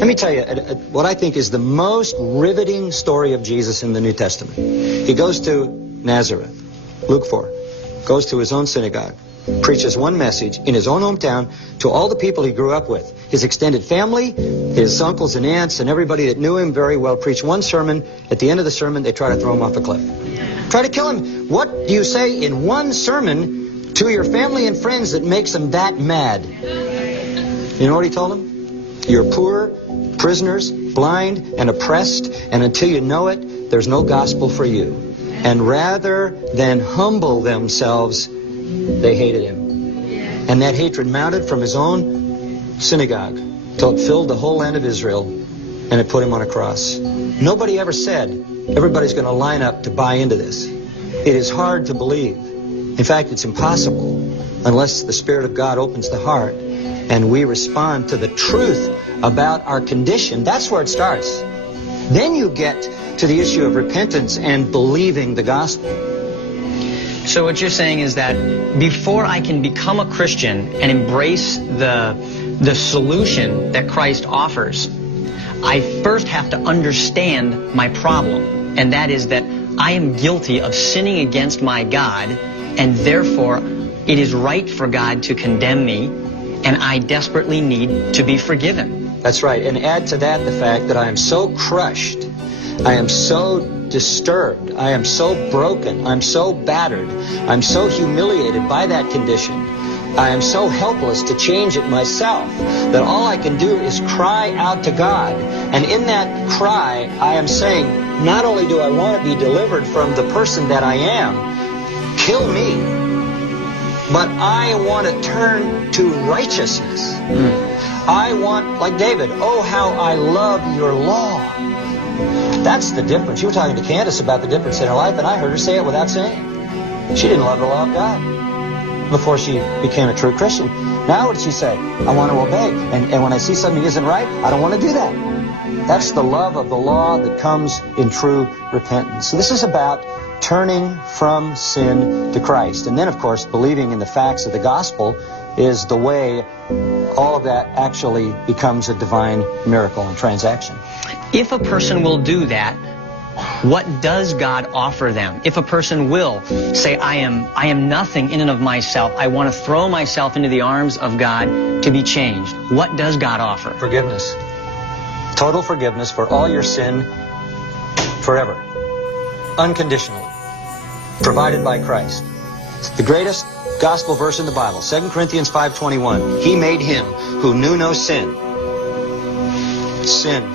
Let me tell you what I think is the most riveting story of Jesus in the New Testament. He goes to Nazareth, Luke 4, goes to his own synagogue, preaches one message in his own hometown to all the people he grew up with. His extended family, his uncles and aunts, and everybody that knew him very well, preached one sermon. At the end of the sermon, they try to throw him off a cliff. Try to kill him. What do you say in one sermon to your family and friends that makes them that mad? You know what he told them? You're poor, prisoners, blind, and oppressed, and until you know it, there's no gospel for you. And rather than humble themselves, they hated him. And that hatred mounted from his own synagogue till it filled the whole land of Israel, and it put him on a cross. Nobody ever said everybody's going to line up to buy into this. It is hard to believe. In fact, it's impossible unless the Spirit of God opens the heart and we respond to the truth about our condition. That's where it starts. Then you get to the issue of repentance and believing the gospel. So what you're saying is that before I can become a Christian and embrace the solution that Christ offers, I first have to understand my problem, and that is that I am guilty of sinning against my God, and therefore it is right for God to condemn me, and I desperately need to be forgiven. That's right. And add to that the fact that I am so crushed, I am so disturbed, I am so broken, I'm so battered, I'm so humiliated by that condition, I am so helpless to change it myself, that all I can do is cry out to God. And in that cry, I am saying, not only do I want to be delivered from the person that I am, kill me, but I want to turn to righteousness. I want, like David, oh, how I love your law. That's the difference. You were talking to Candace about the difference in her life, and I heard her say it without saying. She didn't love the law of God before she became a true Christian. Now what did she say? I want to obey. And when I see something isn't right, I don't want to do that. That's the love of the law that comes in true repentance. So this is about turning from sin to Christ. And then, of course, believing in the facts of the gospel is the way all of that actually becomes a divine miracle and transaction. If a person will do that, what does God offer them? If a person will say, I am nothing in and of myself, I want to throw myself into the arms of God to be changed, what does God offer? Forgiveness. Total forgiveness for all your sin forever. Unconditionally. Provided by Christ. The greatest gospel verse in the Bible, 2 Corinthians 5:21. He made him who knew no sin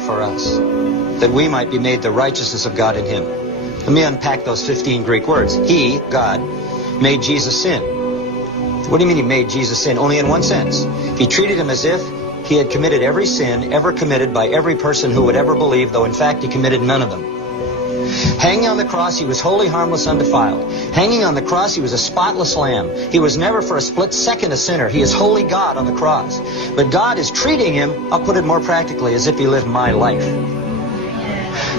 for us, that we might be made the righteousness of God in him. Let me unpack those 15 Greek words. He, God, made Jesus sin. What do you mean he made Jesus sin? Only in one sense. He treated him as if he had committed every sin ever committed by every person who would ever believe, though in fact he committed none of them. Hanging on the cross, he was wholly harmless, undefiled. Hanging on the cross, he was a spotless lamb. He was never for a split second a sinner. He is holy God on the cross. But God is treating him, I'll put it more practically, as if he lived my life.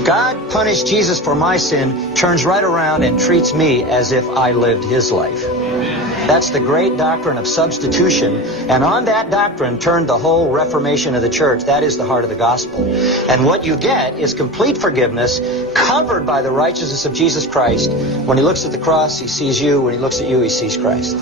God punished Jesus for my sin, turns right around and treats me as if I lived his life. That's the great doctrine of substitution. And on that doctrine turned the whole Reformation of the church. That is the heart of the gospel. And what you get is complete forgiveness covered by the righteousness of Jesus Christ. When he looks at the cross, he sees you. When he looks at you, he sees Christ.